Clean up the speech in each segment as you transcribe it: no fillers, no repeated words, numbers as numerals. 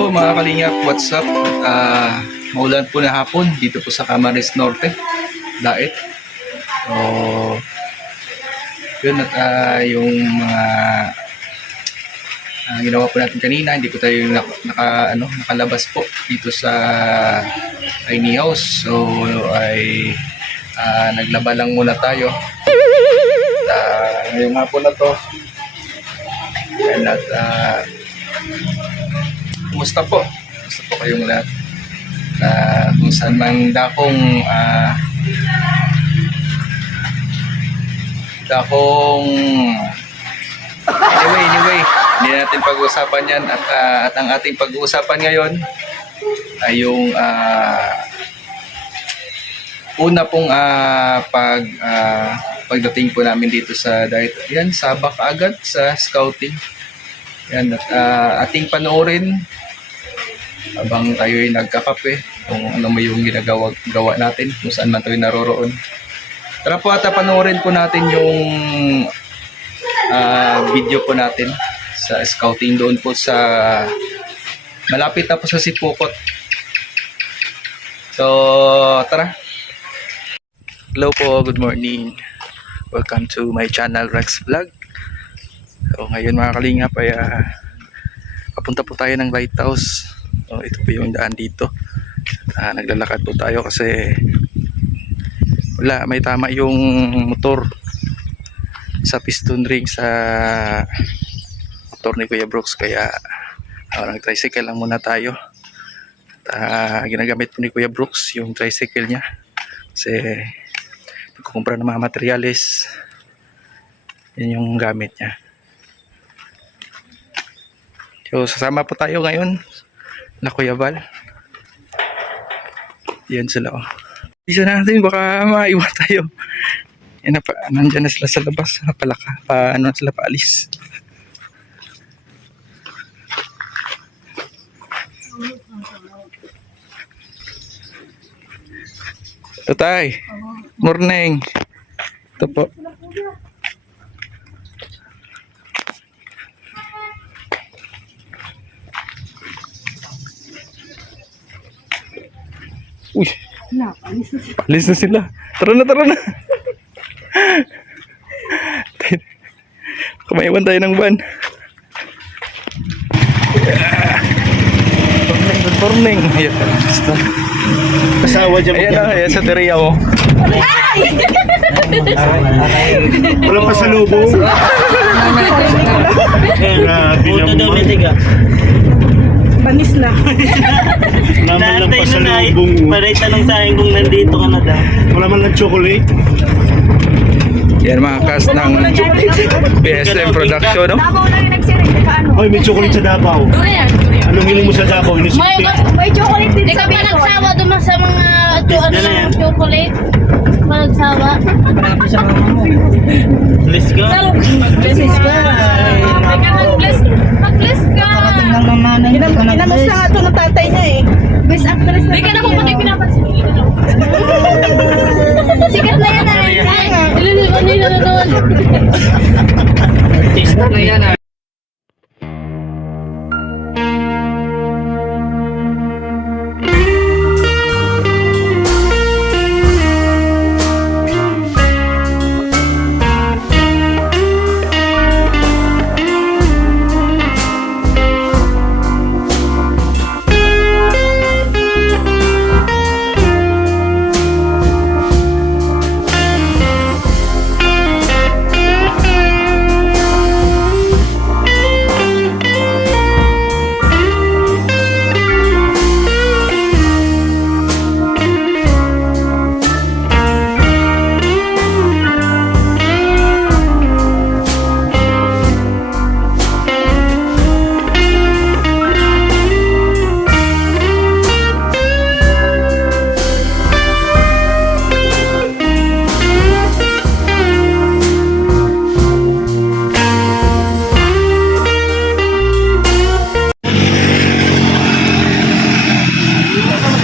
po mga kalingap, what's up? Maulan po na hapon dito po sa Camarines Norte, Daet. So, yun at yung mga ginawa po natin kanina, hindi po tayo nakalabas po dito sa tiny house. So ay naglaba lang muna tayo. Ngayong hapon na to. And at kumusta po? Kumusta po kayong lahat? Kung saan man dakong anyway, hindi natin pag-uusapan yan at ang ating pag-uusapan ngayon ay yung una pong pagdating po namin dito sa Daet. Yan, sabak agad sa scouting. Yan, at ating panoorin habang tayo'y nagkakape kung ano mo yung gawa natin, kung saan man tayo naroroon. Tara po at panoorin po natin yung video po natin sa scouting doon po sa malapit na po sa Sipokot. So tara. Hello po, good morning. Welcome to my channel, Rex Vlog. So ngayon mga kalingap ay papunta po tayo ng lighthouse. So ito po yung daan dito. Naglalakad po tayo kasi wala, may tama yung motor sa piston ring sa motor ni Kuya Brooks, kaya nag-tricycle lang muna tayo. Ginagamit po ni Kuya Brooks yung tricycle niya kasi nagkukumpra ng mga materyales. Yan yung gamit niya. So sasama po tayo ngayon na Kuya Val. Yan sila oh. Isa natin baka maiwan tayo. Yan na pa, nandyan na sila sa labas. Ano sila paalis. Tatay, morning. Ito po. Uy, alis na sila. Tara na. Kumaiwan tayo ng van. Good morning. Ayan. Kasawa dyan. Ayan sa teriya mo. Walang pasalubong. Puto daw mitiga. Panis na. Naman lang Naantay na pasalubong. Paray tanong sa akin kung nandito ka na daw. Wala man lang chocolate. Yan mga cast ng PSM Production, no? Davao lang yung nagsiring. Ano? Hoy, may chocolate sa Davao. Anong hiling mo sa Davao? May chocolate din Hindi sa ka pa nagsawa duman sa mga chocolate. Nagsawa. Let's go. Bless ka. Mag-bless ka. Inamos na nga ito ng tatay niya eh. Best actress na. Hindi ka na kung pati pinapansin. Sikat na yan ah. Ano yung nanonood? Artista na yan ah.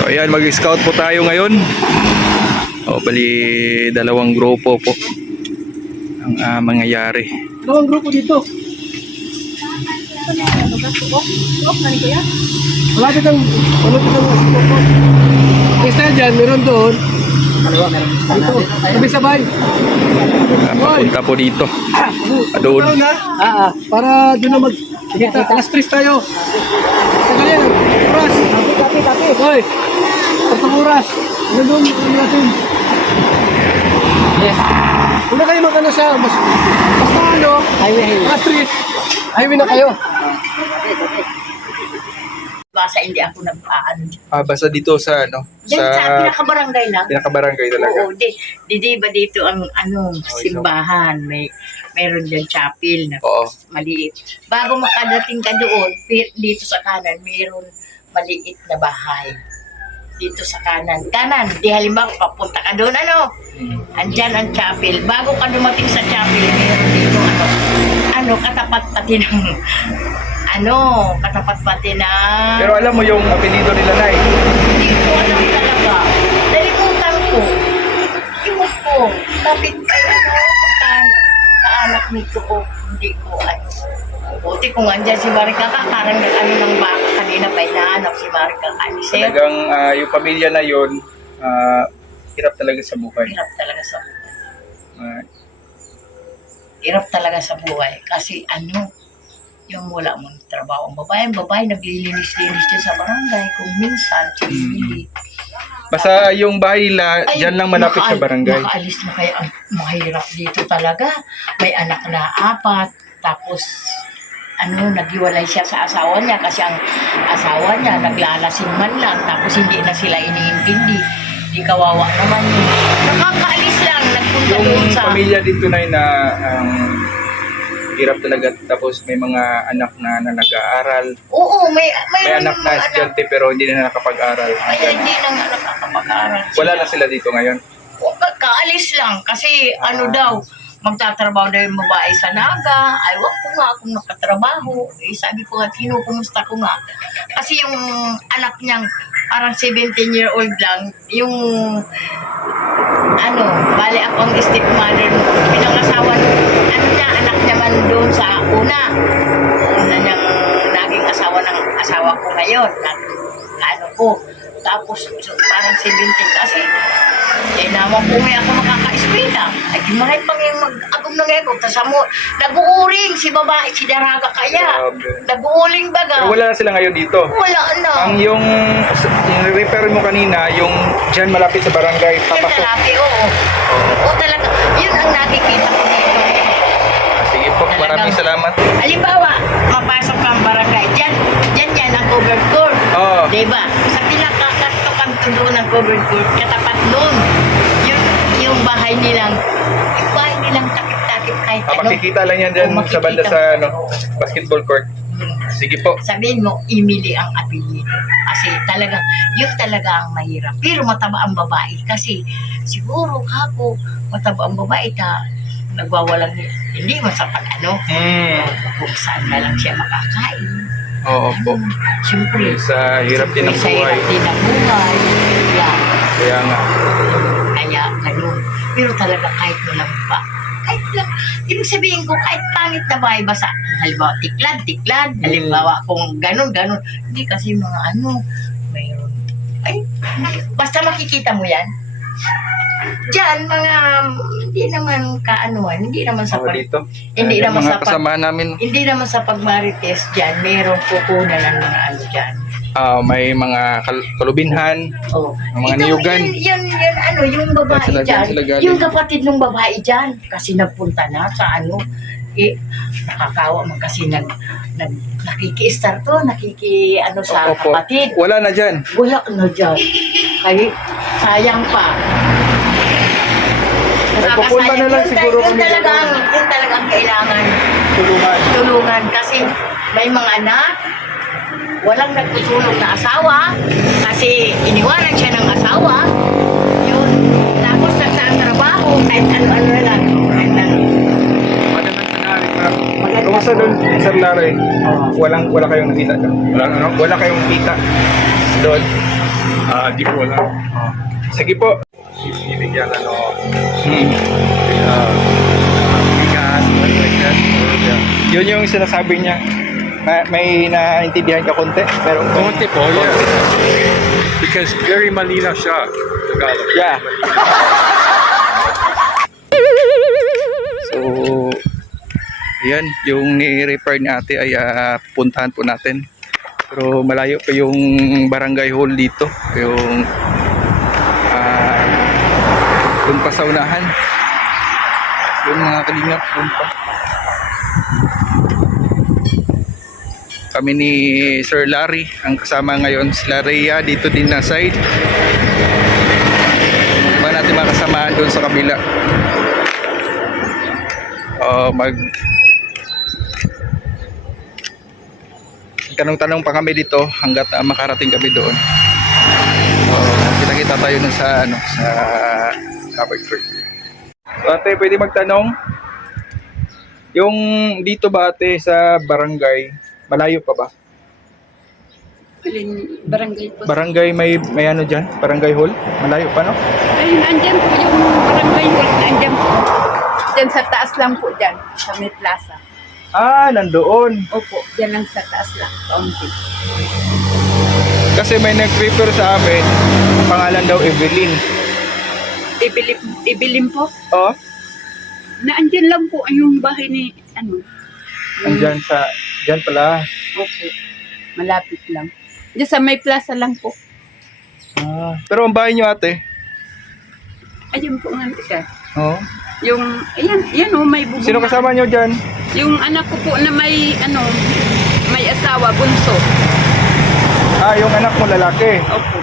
Ayan, mag-scout po tayo ngayon. Bali, dalawang grupo po ang mangyayari. Dalawang grupo dito. Malapit ang spoko. Yung style dyan, meron doon. Dito, sabi sabay. Papunta po dito. Doon. Meron na? Para doon na kita. Alas 3 tayo. Tagal yan, oras. Tapi. Hoy, 3 oras. Ano doon, ano natin? Yes. Kung na kayo magkano siya, basta ano, alas 3. Highway na kayo. Basta hindi ako nag-aano. Basta dito sa ano, Diyan sa pinakabarangay lang. pinakabarangay talaga. Oo, di ba dito ang simbahan, meron diyan chapel na Oo. maliit. Bago makadating ka doon, dito sa kanan meron maliit na bahay. Dito sa kanan. Di halimbawa papunta ka doon andyan ang chapel. Bago ka dumating sa chapel, meron dito katapat pati ng Pero alam mo yung apelido nila, Nay? Hindi ko alam talaga. Nalimutan ko. Iwan ko. Kapit kaanak nito ko. Hindi ko Buti kung andyan si Marika ka, parang ng baka kanina pa hinahanap si Marika ka. Talagang yung pamilya na yun, hirap talaga sa buhay. Hirap talaga sa buhay. Hirap talaga sa buhay. Kasi yung wala mong trabaho. Ang babae naglilinis-linis dyan sa barangay. Kung minsan, sinibili. Basta yung bahay nila, dyan lang malapit sa barangay. Makaalis na kaya ang mahirap dito talaga. May anak na 4. Tapos, naghiwalay siya sa asawa niya kasi ang asawa niya naglalasing man lang. Tapos hindi na sila iniintindi. Di kawawa naman yun. Nakakaalis lang. Nagpunta Yung doon sa... pamilya dito na hirap talaga. Tapos may mga anak na nag-aaral. Oo, may May anak na estudyante pero hindi na nakapag-aral. Kaya hindi na nga nakakapag-aral. Wala na sila dito ngayon. Kaalis lang kasi daw, magtatrabaho daw yung babae sa Naga. Wag ko nga kung nakatrabaho. Sabi ko nga, kinukumusta ko nga. Kasi yung anak niyang parang 17-year-old lang, yung bali ako ang stepmother mo. Pinangasawa anak niya man doon sa una niyang naging asawa ko ngayon. Tapos parang 17 kasi naman po may ako makaka-eskwela. Ay, di maray pang yung mag-agom ng ego. Tapos nag-uuring si babae, si Daraga kaya. Nag-uuling baga. Pero wala na sila ngayon dito. Wala na. Ang yung refer mo kanina, yung dyan malapit sa barangay, Yung papasok. lalaki, oo. Oo talaga. Yun ang nakikita ko dito. Sige po, maraming salamat. Halimbawa, mapasok kang barangay. Diyan yan ang covered court. Oo. Diba? Sa pinakakanto doon ng covered court, katapat doon. Yung bahay nilang takip-takip kahit Makikita lang yan dyan Oo, sa banda makikita sa basketball court. Sige po. Sabihin mo, Emily ang apelido. Kasi yun talaga ang mahirap. Pero mataba ang babae. Kasi siguro kako, mataba ang babae ka, nagwawalang, hindi mo sa kung saan na lang siya makakain. Oo po. Siyempre, Sa hirap din ng sa buhay. hirap din ng buhay. Yan. Kaya nga. Kaya ganun. Pero talaga kahit mo lang ba, kahit lang, ibig sabihin ko, kahit pangit na bahay basa, halimbawa tiklad, halimbawa kung ganun, hindi kasi mga mayroon, basta makikita mo yan, diyan, hindi naman hindi naman sa Dito. hindi Yung naman mga sa kasamahan namin. hindi naman sa pagmarites diyan, mayroong kukunan ng mga diyan. May mga kalubinhan, Oh. mga niyugan. Yun, yung babae Sila dyan, galing. yung kapatid ng babae dyan, kasi nagpunta na sa nakakawa man kasi nakiki-star to, sa Opo. kapatid. Wala na dyan. Wala na dyan. Kaya, sayang pa. Nagpupunta na lang Yun siguro yun kami talaga ang kailangan tulungan kasi may mga anak, walang nagtutulong na asawa kasi iniwanan siya ng asawa. Yun. Tapos nagtatrabaho kahit ano-ano na lang. Kumusta doon, Sir Larry? Wala kayong nakita doon? Wala kayong kita doon? Di ko wala. Sige po. Ibigyan Yun yung sinasabi niya. May naintindihan ka konti? Pero Konti po, yeah. Because very malinaw siya. Tagalog. yeah. So, ayan, yung ni-repair ni ate ay puntahan po natin. Pero malayo pa yung barangay hall dito. Yung dun pa sa unahan. Yung mga kalingap, dun pa. Kami ni Sir Larry, ang kasama ngayon sila Rhea dito din na side. Iba natin makasamaan doon sa kabila. Tanong-tanong pa kami dito hanggat makarating kami doon. Kita-kita tayo nun sa sa covered creek. So ate, pwede magtanong? Yung dito ba ate sa barangay, malayo pa ba? Alin, barangay po. Barangay may ano dyan? Barangay hall? Malayo pa no? Ay, nandyan po yung barangay hall. Nandyan po. Dyan sa taas lang po dyan. Sa may plaza. Ah, nandoon. Opo, dyan lang sa taas lang. Kaunti. Kasi may nag-refer sa amin, ang pangalan daw Evelyn. Ibilin po. Oh, Naandyan lang po yung bahay ni, andyan dyan pala. Opo. Malapit lang. Dyan sa may plaza lang po. Ah, pero ang bahay nyo ate? Ayun po nga siya. Oh. Yung, ayan may bubong. Sino kasama nyo dyan? Yung anak ko po na may, may asawa, bunso. Ah, yung anak mo lalaki. Opo.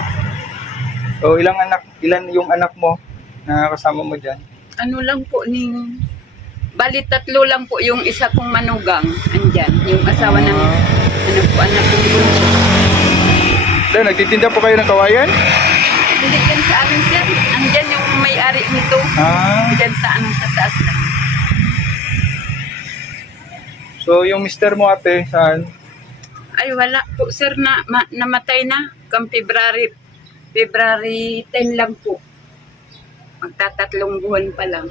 So, ilan yung anak mo na kasama mo dyan? Ano lang po bali 3 lang po yung isa kong manugang andyan, yung asawa ng anak ko bunso. Dahil, nagtitinda po kayo ng kawayan? Hindi yan sa amin sir, andyan yung may-ari nito. Ah. Andyan sa taas lang. So, yung mister mo ate, saan? Ay wala po sir, namatay na kang February 10 lang po. Magtatatlong buwan pa lang.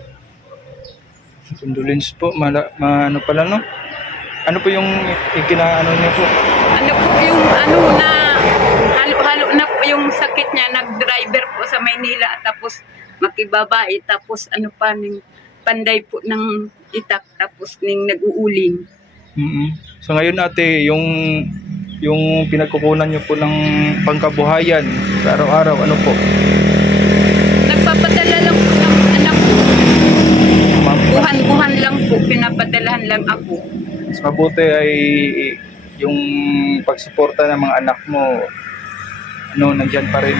Condolence po, ano pala no? Ano po yung ikinaano niya po? Ano po yung na halo-halo na po yung sakit niya, nag-driver po sa Maynila tapos makibabae tapos panday po ng itak tapos nag-uuling. So ngayon ate, yung pinagkukunan niyo po ng pangkabuhayan sa araw-araw, ano po? Nagpapadala lang po ng anak ko. Buhan-buhan lang po, pinapadalahan lang ako. Mas mabuti ay yung pagsuporta ng mga anak mo, nandyan pa rin.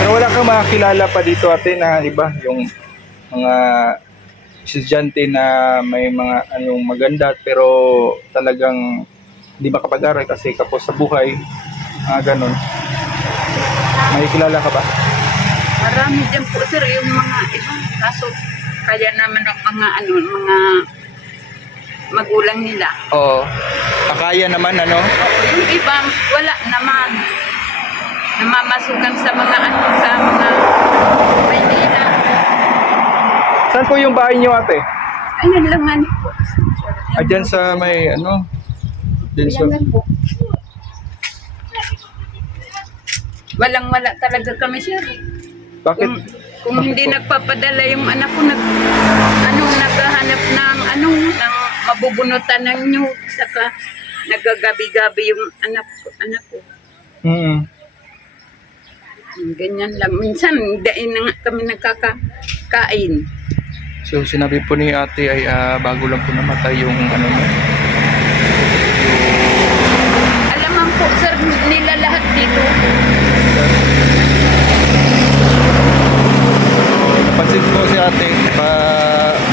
Pero wala kang makakilala pa dito ate na iba, yung mga estudyante na may mga maganda pero talagang hindi makapag-aral kasi kapos sa buhay, ganun. May kilala ka ba? Marami dyan po sir, yung mga ibang kaso kaya naman ang mga magulang nila. Oo. Kaya naman Oo, yung iba wala naman. Namamasukan sa mga sa mga Maynila. Saan po yung bahay niyo ate? Ayun lang nga po. Dyan sa may dyan sa... Ayan lang po. Walang-wala talaga kami sir. Bakit? Kung hindi nagpapadala yung anak ko, naghahanap ng ng mabubunutan ng nyug, saka nagagabi-gabi yung anak ko. Ganyan lang. Minsan, dain na nga kami nagkakain. So sinabi po ni ate ay bago lang po namatay yung mo. Alaman po sir nila lahat dito. Napansin po si ate,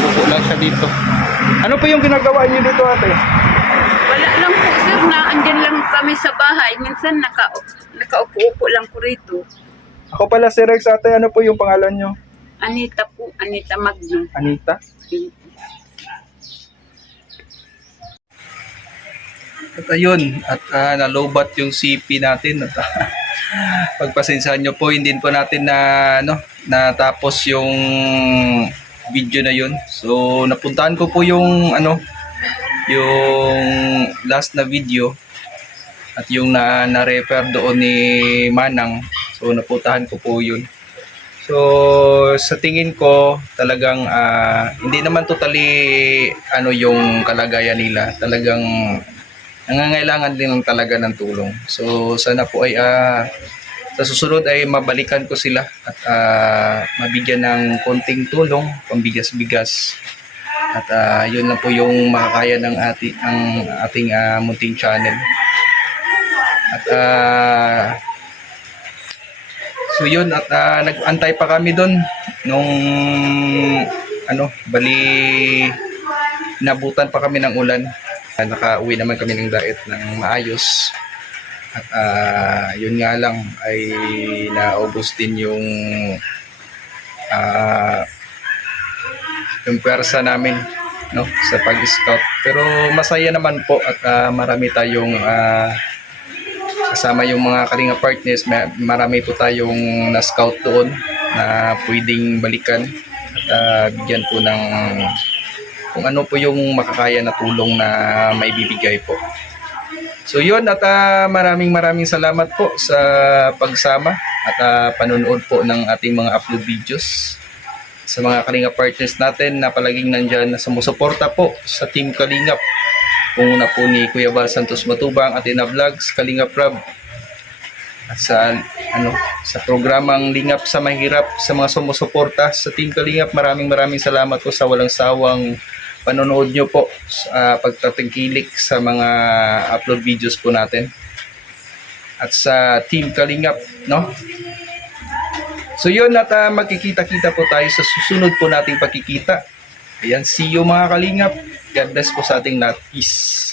upo lang siya dito. Ano po yung ginagawa niyo dito ate? Wala lang po sir, na andyan lang kami sa bahay. Minsan nakaupo-upo lang po rito. Ako pala si Rex ate, ano po yung pangalan niyo? Anita po, Anita Magno. Anita? At ayun, at nalobat yung CP natin. At pagpasensyahan nyo po, hindi po natin natapos yung video na yun. So napuntahan ko po yung yung last na video at yung na-refer doon ni Manang. So naputahan ko po yun. So sa tingin ko talagang hindi naman totally ano yung kalagayan nila. Talagang nangangailangan din lang talaga ng tulong. So sana po ay sa susunod ay mabalikan ko sila at mabigyan ng konting tulong, pambigas-bigas. At yun lang po yung makakaya ng ating munting channel. At so yun, at nag-antay pa kami doon nung bali nabutan pa kami ng ulan. Nakauwi naman kami ng daet ng maayos. At yun nga lang ay naubos din yung pwersa namin, no, sa pag-scout. Pero masaya naman po at marami tayong kasama yung mga Kalinga partners, marami po tayong na-scout doon na pwedeng balikan at bigyan po ng kung ano po yung makakaya na tulong na maibibigay po. So yun, at maraming salamat po sa pagsama at panonood po ng ating mga upload videos. Sa mga Kalinga partners natin na palaging nandyan na sumusuporta po sa Team Kalingap. Una po ni Kuya Val Santos Matubang at Ina Vlogs, Kalingap Rob. At sa programang Lingap sa Mahirap, sa mga sumusuporta sa Team Kalingap, maraming salamat po sa walang sawang panonood nyo po sa pagtatangkilik sa mga upload videos po natin. At sa Team Kalingap, no? So yun, at magkikita-kita po tayo sa susunod po nating pagkikita. Ayan, see you mga Kalingap. God bless po sa ating lahat. Peace.